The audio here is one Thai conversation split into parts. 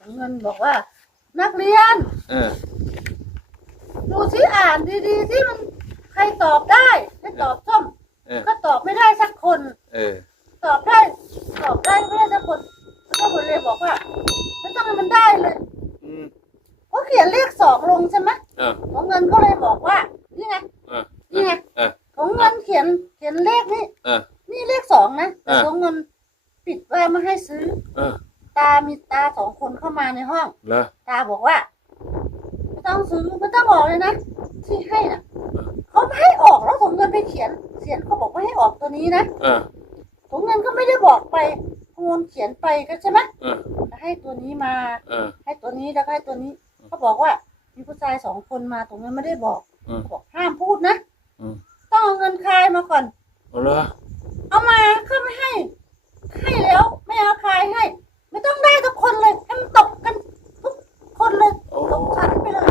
ถุงเงินบอกว่า นักเรียน เออ ดูที่อ่านดีๆที่มันใครตอบได้ให้ตอบส้มเออ ก็ตอบไม่ได้สักคน เออ ตอบได้ ตอบได้ไม่ได้สักคนก็คนเลยบอกว่าไม่ต้องให้มันได้เลยอืมเขาเขียนเลขสองลงใช่ไหมเออ ของเงินก็เลยบอกว่า นี่ไงเออ นี่ไงเออ ของเงินเขียนเขียนเลขนี่เออ นี่เลขสองนะแต่อ่าของเงินปิดไว้ไม่ให้ซื้อ เออ ตามีตาสองคนเข้ามาในห้อง เหรอ ตาบอกว่าไม่ต้องซื้อไม่ต้องออกเลยนะที่ให้น่ะเขาไม่ให้ออกแล้วถุงเงินไปเขียนเขียนเขาบอกว่าให้ออกตัวนี้นะเออถุงเงินก็ไม่ได้บอกไปถุงเงินเขียนไปก็ใช่ไหมเออ ให้ตัวนี้มา เออ ให้ตัวนี้แล้วก็ให้ตัวนี้เขาบอกว่า มีผู้ชายสองคนมาถุงเงินไม่ได้บอกอืมเขาบอกห้ามพูดนะอืม ต้องเอาเงินคายมาก่อน เอาเหรอเอามาก็ไม่ให้ ให้แล้ว ไม่เอาคายให้ ไม่ต้องได้ทุกคนเลยให้มันตกกันทุกคนเลยโอ้ ตกชั้นไปเลย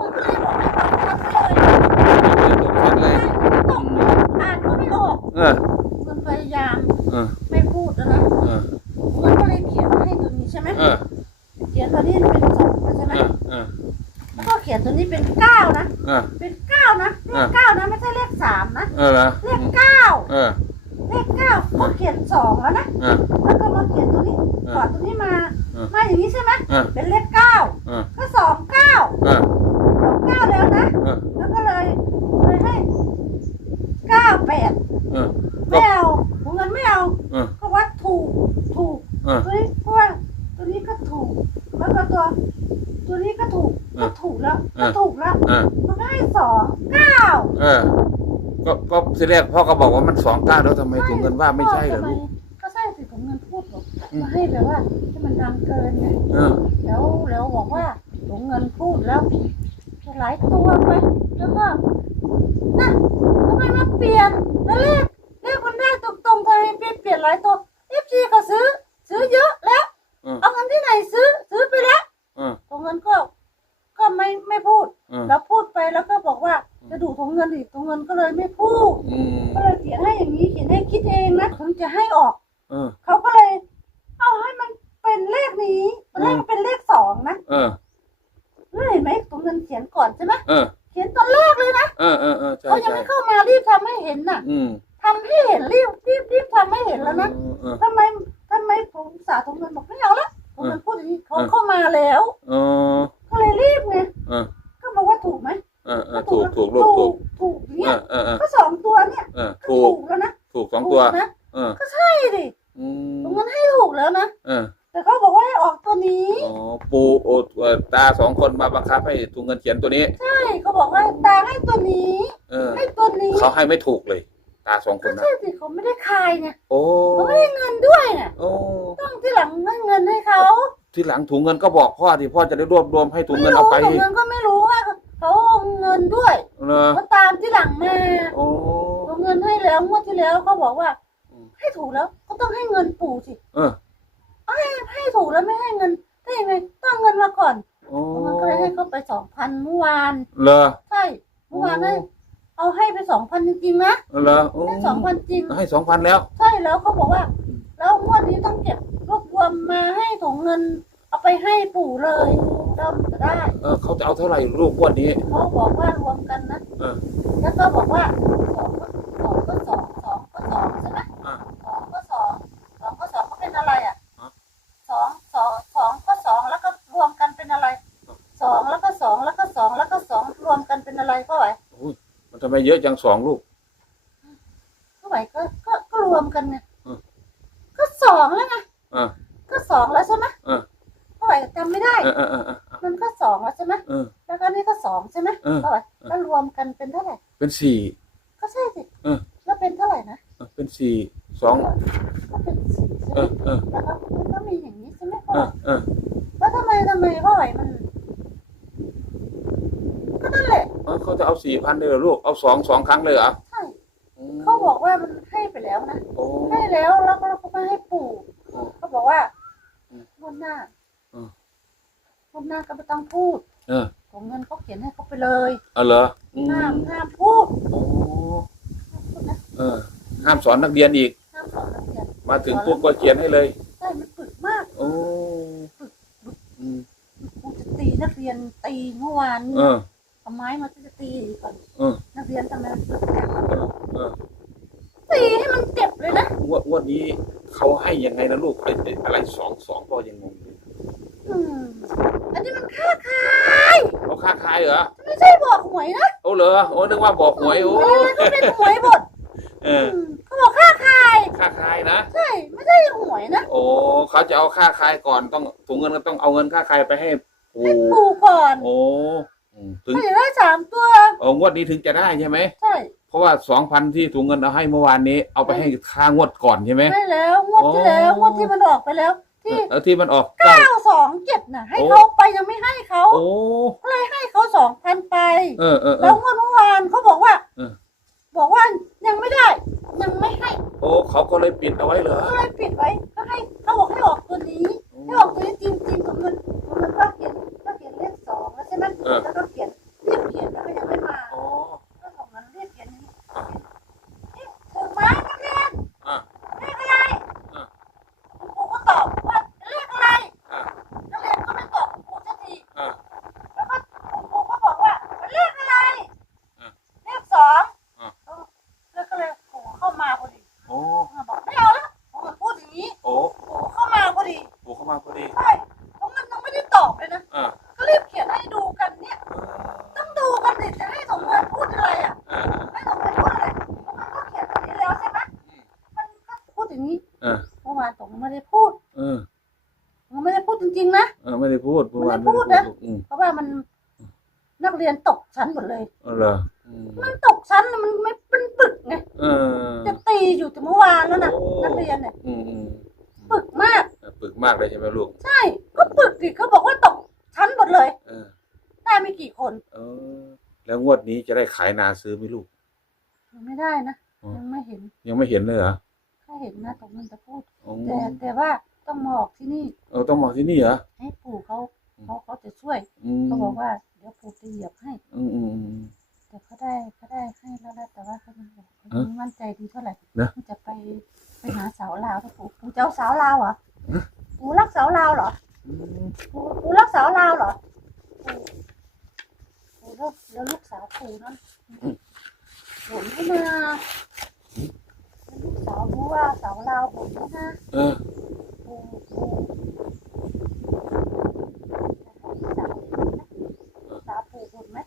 มันก็เลยบอกให้ตกชั้นไปเลยตกชั้นเลยตกอ่านก็ไม่ออกเออมันพยายามเออไม่พูดแล้วนะเออมันก็เลยเขียนให้ตัวนี้ใช่ไหมเออเขียนตัวนี้เป็นสองใช่ไหมเออเออแล้วก็เขียนตัวนี้เป็นเก้านะ เออ เป็นเก้านะเลขอ่าเก้านะไม่ใช่เลขสามนะเออเหรอเลขเก้าเออ เลขเก้าก็เขียนสองแล้วนะเออแล้วก็มาเขียนตัวนี้อ่าถอดตัวนี้มา อ่ามมาอย่างนี้ใช่ไหมเออเป็นเลขเก้าเออก็สองเก้าเออ สองเก้าแล้วนะ เออ แล้วก็เลยเลยให้เก้าแปด เออ ไม่เอาผมเงินไม่เอา เออ ก็ว่าถูกถูก เออ ตัวนี้เพราะว่าตัวนี้ก็ถูก แล้วก็ตัว ตัวนี้ก็ถูก เอ ก็ อ ถูกแล้ว เอ ก็ อ ถูกแล้ว เออ มันก็ให้สองเก้า เออ ก็ก็ ทีแรกพ่อก็บอกว่ามันสองเก้าแล้วทำไมถุงเงินว่าไม่ใช่เหรอลูก ก็ใช่สิผมเงินพูดหรอกอืมมาให้แบบว่าให้มันดังเกินไงเออ แล้วแล้วบอกว่าถุงเงินพูดแล้วจะหลายตัวไปแล้วก็นะทำไมมาเปลี่ยนแล้วเลขเลขมันได้ตรงๆทำไมเปลี่ยนเปลี่ยนหลายตัวเอฟซีก็ซื้อ ซื้อเยอะแล้วเออ เอาเงินที่ไหนซื้อซื้อไปแล้ว เออถุงเงินก็ก็ไม่ไม่พูด เออ แล้วพูดไปแล้วก็บอกว่า จะดูถุงเงินอีกถุงเงินก็เลยไม่พูดอืมก็เลยเขียนให้อย่างนี้เขียนให้คิดเองนะถึงจะให้ออกเออ เขาก็เลย เอาให้มันเป็นเลขนี้ตอนแรกมันเป็นเลขสองนะเออ แล้วเห็นไหมถุงเงินเขียนก่อนใช่ไหมเออ เขียนตอนแรกเลยนะเออเออเออใช่เขายังใช่ไม่เข้ามารีบทำให้เห็นน่ะอืมทำให้เห็นรีบรีบรีบทำให้เห็นแล้วนะเออเออทำไมทำไมผมสาถุงเงินบอกไม่เอาละถุงเงินพูดอย่างนี้เขาเออ เข้ามาแล้ว เออก็เลยรีบไงเออ ก็บอกว่าถูกไหมเออเออถูกถูกลูกถูกถูกอย่างเอเงี้ยอเออเออก็สองตัวเนี่ยเออก็ถูกถูกแล้วนะถูกสองตัวถูกนะเออก็ใช่ดิอืมถุงเงินให้ถูกแล้วนะเออแต่เขาบอกว่าให้ออกตัวนี้ อ๋อปูโอเอ่อตาสองคนมาบังคับให้ถุงเงินเขียนตัวนี้ ใช่เขาบอกว่าตาให้ตัวนี้ เออ ให้ตัวนี้เขาให้ไม่ถูกเลย ตาสองคก็นนะใช่สิเขาไม่ได้คายไงโอ้เขาไม่ได้เงินด้วยน่ะโอ้ต้องที่หลังให้เงินให้เขาที่หลังถุงเงินก็บอกพ่อที่พ่อจะได้รวบรวมให้ถุงเงินไม่เอารู้ไป ถุงเงินก็ไม่รู้ว่า เขาเอาเงินด้วยเนอะเขาตามที่หลังมาโอ้ เอาเงินให้แล้วงวดที่แล้วเขาบอกว่า อืม ให้ถูกแล้ว ก็ต้องให้เงินปู่สิเออให้ให้ถูกแล้วไม่ให้เงินได้ยังไงต้องเอาเงินมาก่อนโอ้ถุงเงินก็เลยให้เขาไปสองพันเมื่อวาน เหรอ ใช่เมื่อวานให้เอาให้ไปสองพันจริงๆนะเหรอโอ้ให้สองพันจริง ให้สองพันแล้ว ใช่แล้วเขาบอกว่า แล้วงวดนี้ต้องเก็บรวบรวมมาให้ถุงเงิน เอาไปให้ปู่เลย ก็จะได้เออเขาจะเอาเท่าไหร่ลูกงวันนี้ เขาบอกว่ารวมกันนะเออ แล้วก็บอกว่าสองก็สองก็สองสองก็สองใช่ไหมอะ สองก็สองสองก็สองก็เป็นอะไรอะฮะสองสองสองก็สองแล้วก็รวมกันเป็นอะไรสองแล้วก็สองแล้วก็สองแล้วก็สองรวมกันเป็นอะไรก็ไหว อุ้ยมันทำไมเยอะจังสองลูกก็ไหวก็ก็ก็รวมกันไง อืม ก็สองแล้วไง เออ ก็สองแล้วใช่ไหม เออ ก็ไหวจำไม่ได้ เออเออเออเออ มันก็ส องแล้วใช่ไหมเออ แล้วก็นี่ก็สองใช่ไหมเออ ก็ไหวก็รวมกันเป็นเท่าไหร่ เป็นสี่ ก็ใช่สิเออ แล้วเป็นเท่าไหร่นะเออเป็นสี่สองก็เป็นสี่ใช่ไหเอมอเออแล้วก็มันก็มีอย่างนี้ใช่ไหมพ่อเออเออแล้วทำไมทำไมพ่อไหวมัน ก็นั่นแหละ เออเขาจะเอาสี่พันเลยเหรอลูกเอาสองสองครั้งเลยเหรอใช่เขาบอกว่ามันให้ไปแล้วนะ โอ้ ให้แล้วแล้วก็เขาไม่ให้ปู่อ๋อเขาบอกว่าอืม งวันหน้าอืมงวัน หน้าก็ไม่ต้องพูด เออของเงินเขาเขียนให้เขาไปเลยเอาเหรออืมห้ามห้ามพูดโอ้ห้ามพูดนะเออ ห้ามสอนนักเรียนอีก ห้ามสอนนักเรียนมาถึงปุ๊บก็เขียนให้เลย ใช่มันฝึกมากโอ้อืเรียนตีเมื่อวานเออ เอาไม้มาจะตีก่อนเออ นักเรียนทำไมมันฝึกแตกเออเออตีให้มันเจ็บเลยนะงวดงวดนี้เขาให้ยังไงนะลูกไอ้ไอ้อะไรสองสองพ่อยังงงอยู่ อืมอันนี้มันค่าขายเขาค้าขายเหรอ ไม่ใช่บอกหวยนะโอ้เหรอ โอ้นึกว่าบอกหวยโอ้มันก็เป็นหวยบดเออมเขาบอกค่าขายค้าขายนะ ใช่ ไม่ใช่หวยนะ โอ้เขาจะเอาค่าขายก่อนต้องถุงเงินก็ต้องเอาเงินค่าขายไปให้ปู่ให้ปูก่อน โอ้อืมถึงถ้าอยากได้สามตัวโอ้งวดนี้ถึงจะได้ใช่ไหมใช่เพราะว่าสองพันที่ถุงเงินเอาให้เมื่อวานนี้ เอาไปให้ค่างวดก่อนใช่ไหมได้แล้วงวดที่แล้วโอ้งวดที่มันออกไปแล้ว ที่เออที่มันออกเก้าเก้าสองเจ็ดน่ะ ให้โอ้เขาไปยังไม่ให้เขาโอ้ก็เลยให้เขาสองพันไปเออเออเอแล้วองวดเมื่อวานเขาบอกว่าเออ บอกว่ายังไม่ได้ ยังไม่ให้โอ้เขาก็เลยปิดเอาไว้เหรอก็เลยปิดไว้ก็ให้เขาบอกให้ออกตัวนี้ ให้ออกตัวนี้จริงจริงๆของมันของมันก็เขียนก็เขียนเลขสองแล้วใช่ไหมเออแล้วก็ ไม่ได้พูดเมื่อวานไม่ได้พูดนะ อืมเพราะว่ามันนักเรียนตกชั้นหมดเลย เออเหรออืมมันตกชั้นแล้วมันไม่เป็นปึกไงเออ จะตีอยู่แต่เมื่อวานแล้วนะโอ้ นักเรียนเนี่ยอืมอืมปึกมากเออปึกมากเลยใช่ไหมลูกใช่ก็ปึกดิเขาบอกว่าตกชั้นหมดเลย เออได้ไม่กี่คนเออ แล้วงวดนี้จะได้ขายนาซื้อไหมลูก ยังไม่ได้นะอ๋อ ยังไม่เห็นยังไม่เห็นเลยเหรอถ้าเห็นนะตกมันจะพูด อ๋อแต่แต่ว่า ต้องมาออกที่นี่เออต้องมาที่นี่เหรอให้ปู่เขาเขาเขาจะช่วยอืมเขาบอกว่าเดี๋ยวปู่จะเหยียบให้อืมอืมอืม แต่เขาได้เขาได้ให้แล้วนะแต่ว่าเขายังบอกเขาเอ๊ะไม่มั่นใจดีเท่าไหร่นะเขาจะไปไปหาสาวลาวนะปู่ปู่จะเอาสาวลาวเหรอฮะปู่รักสาวลาวเหรออืมปู่ปู่รักสาวลาวเหรอปู่ปู่แล้วแล้วลูกสาวปู่นั้นบ่นให้นะแล้วลูกสาวรู้ว่าสาวลาวบ่นให้นะ เออ ปูปูสาวปู่บ่นไหม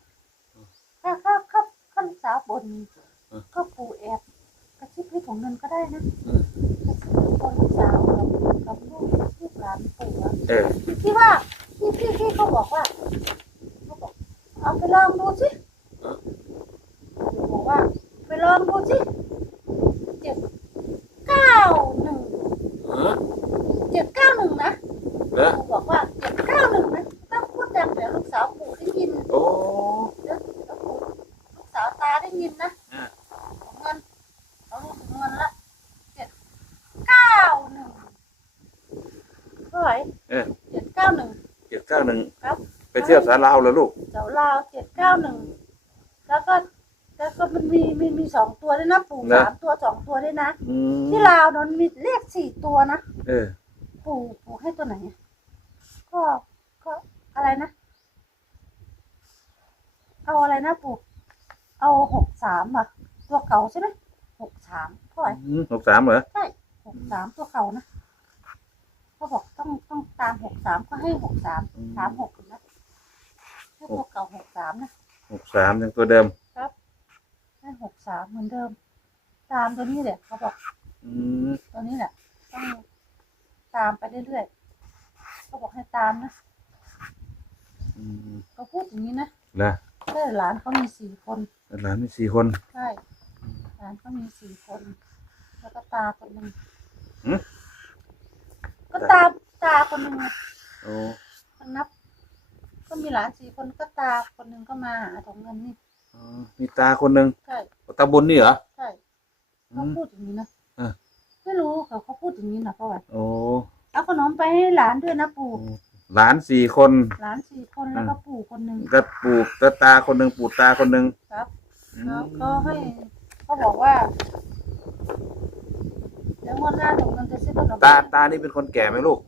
ถ้าถ้าถ้าข้าลูกสาวบนก็ปูแอบกระชิบให้ของเงินก็ได้นะกระชิบคนสาวกับกับลูกลูกหลานปู่อะ เออ ที่ว่าที่ที่ที่เขาบอกว่าเขาบอกเอาไปลองดูสิบอกว่า ไปลองดูสิเจ็ดเก้าหนึ่ง เออ เจ็ดเก้าหนึ่งนะ เนอะ ปู่บอกว่าเจ็ดเก้าหนึ่งนะต้องพูดดังเดี๋ยวลูกสาวปู่ได้ยิน โอ้ เดี๋ยวแล้วปู่ลูกสาวตาได้ยินนะ อะ ของเงินเอาลูกเงินละเจ็ดเก้าหนึ่งเท่าไหร่ เออ เจ็ดเก้าหนึ่ง เจ็ดเก้าหนึ่ง ครับ ไปเที่ยวสาลาวเหรอลูกเสาลาวเจ็ดเก้าหนึ่งแล้วก็แล้วก็มันมีมีมีสองตัวด้วยนะปู่สามตัวสองตัวด้วยนะ อืมที่ลาวนั้นมีเลขสี่ตัวนะ เออ ปู่ปู่ให้ตัวไหนอะก็ก็อะไรนะ เอาอะไรนะปู่ เอาหกสามอะตัวเก่าใช่ไหมหกสามเท่าไหร่อืมหกสามเหรอ ใช่หกสามตัวเก่านะเขาบอกต้องต้องตามหกสามก็ให้หกสามสามหก นะให้ตัวเก่าหกสามนะหกสามยังตัวเดิมให้หกสามเหมือนเดิม ตามตัวนี้แหละเขาบอกอืมตัวนี้แหละต้องตามไปเรื่อยๆเขาบอกให้ตามนะอืมเขาพูดอย่างนี้นะนะแต่หลานเขามีสี่คนหลานมีสี่คน ใช่หลานเขามีสี่คน แล้วก็ตาคนหนึ่งหืมก็ตาตาคนหนึ่งไงโอ้คนนับ ก็มีหลานสี่คนก็ตาคนหนึ่งก็มาหาของเงินนี่อ๋อมีตาคนหนึ่งใช่ตาบนนี่เหรอใช่อืเขาม พูดอย่างนี้นะอะไม่รู้เขาเขาพูดอย่างนี้นะพ่อวันโอ้เอาขนมไปให้หลานด้วยนะปู่หลานสี่คน หลานสี่คนแล้วก็ปู่คนหนึ่งก็ปู่ก็ตาคนหนึ่งปู่ตาคนหนึ่งครับอืแล้วมก็ให้เขาบอกว่าเดี๋ยวงวันหน้าหนูเงินจะซื้อขนมตาตานี่เป็นคนแก่ไหมลูก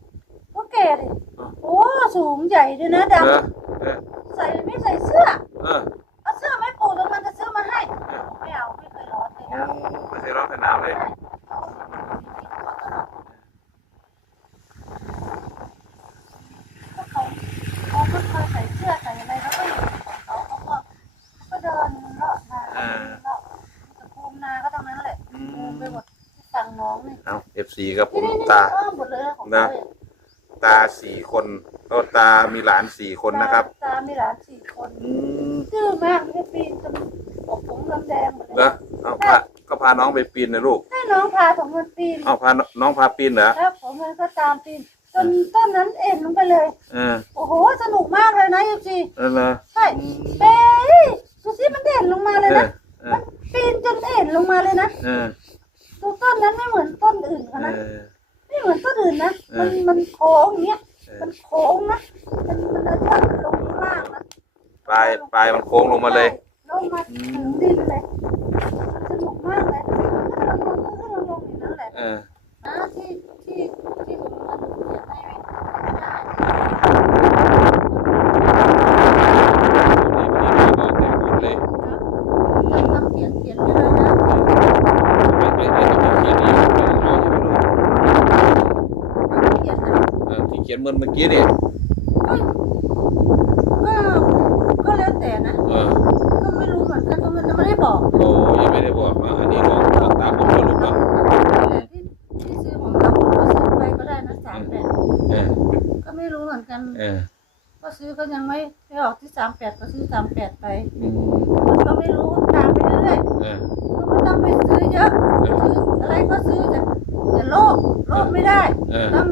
ก็แก่ดิอะ โอ้สูงใหญ่ด้วยนะดเหรอำเออใส่ไม่ใส่เสื้อเออเอาเสื้อไม่ปูตรงมันจะซื้อมาให้ไม่เอาไม่เคยร้อนเลยโอ้นะไม่ใช่ร้องแต่หนาวเลยก็เขาเขาไม่เคยใส่เสื้อใส่อะไรเขาก็อยู่ของเขาเขาก็เขาก็เดินเลาะนาเลาะตะปูมนาก็ตรงนั้นแหละอืเดินมไปหมดสั่งน้องนี่เอาเอฟซีกับผนี่มนี่นี่ตา อ้อมหมดเลยของเขาเอง ตาสี่คนแล้วตามีหลานสี่คนนะครับ ตามีหลานสี่คนอืมดื้อมากไม่ปีนจนอกผมลำแดงหมดเลแล้ยวเอาพาก็พาน้องไปปีนนะลูกให้น้องพาของมันปีนเอาพาน้องพาปีนเหรอแล้วผมมันก็ตามปีนจนต้นนั้นเอ็นลงไปเลย เออโอ้โห สนุกมากเลยนะยูจีเออเหรอ ใช่อืมเป้ยดูสิมันเด่นลงมาเลยเออนะเออ มันปีนจนเอ็นลงมาเลยนะเออดูต้นนั้นไม่เหมือนต้นอื่นเขาเอนะอ ไม่เหมือนต้นอื่นนะเออมันมันโค้งอย่างเงี้ยเออมันโค้งนะ มันมันจะลงข้างล่างนะปลายปลายมันโค้งลงมาเลยลงมาถึงดินเลยสนุกมากเลยขึ้นลงลงขึ้นลงลงอย่างนั้นแหละเออนะที่ที่ที่ผมมันเขียนให้ไม่ได้ นี่นี่บอกแต่หมดเลย นะทำเขียนเขียนไปเลยนะ ไม่ไม่ไม่ต้องเขียนนี่ไม่ต้องรอใช่ไหมลูก เขียนนะ เออที่ เขียนเมื่อเมื่อกี้เนี่ยก็ก็แล้วแต่นะเออก็ไม่รู้เหมือนกันก็มันไม่ได้บอกโอ้ยังไม่ได้บอกนะอันนี้ของของตาผมแล้วลูกเนาะแต่ที่ที่ซื้อของเราก็ซื้อไปก็ได้นะสามแปดเออก็ไม่รู้เหมือนกัน เออ ก็ซื้อก็ยังไม่ไม่ออกที่สามแปดก็ซื้อสามแปดไปอืมก็ไม่รู้ตามไปเรื่อยเออๆก็ไม่ต้องไปซื้อเยอะซื้ออะไรก็ซื้อแต่แต่โลภโลภไม่ได้เออต้อง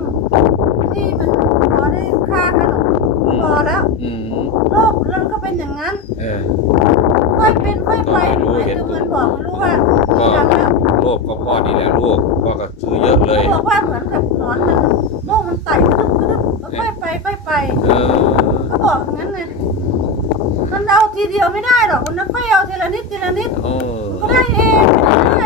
ที่มันพอได้ค่าขนมพอแล้วอืมโลภแล้วก็เป็นอย่างนั้นเออ ค่อยเป็นค่อยไปก็ไม่รู้ไอ้เห็นตัวมันบอกไม่รู้ว่าก็ทำแล้วโลภก็พ่อนี่แหละลูกพ่อก็ซื้อเยอะเลยเขาบอกว่าเหมือนกับหนอนมันโลกมันไต่กระดึบกระดึบแล้วค่อยไปค่อยไป เออเขาบอกอย่างนั้นไงมันเอาทีเดียวไม่ได้หรอกมันค่อยเอาทีละนิดทีละนิดโอ้ก็ได้เองได้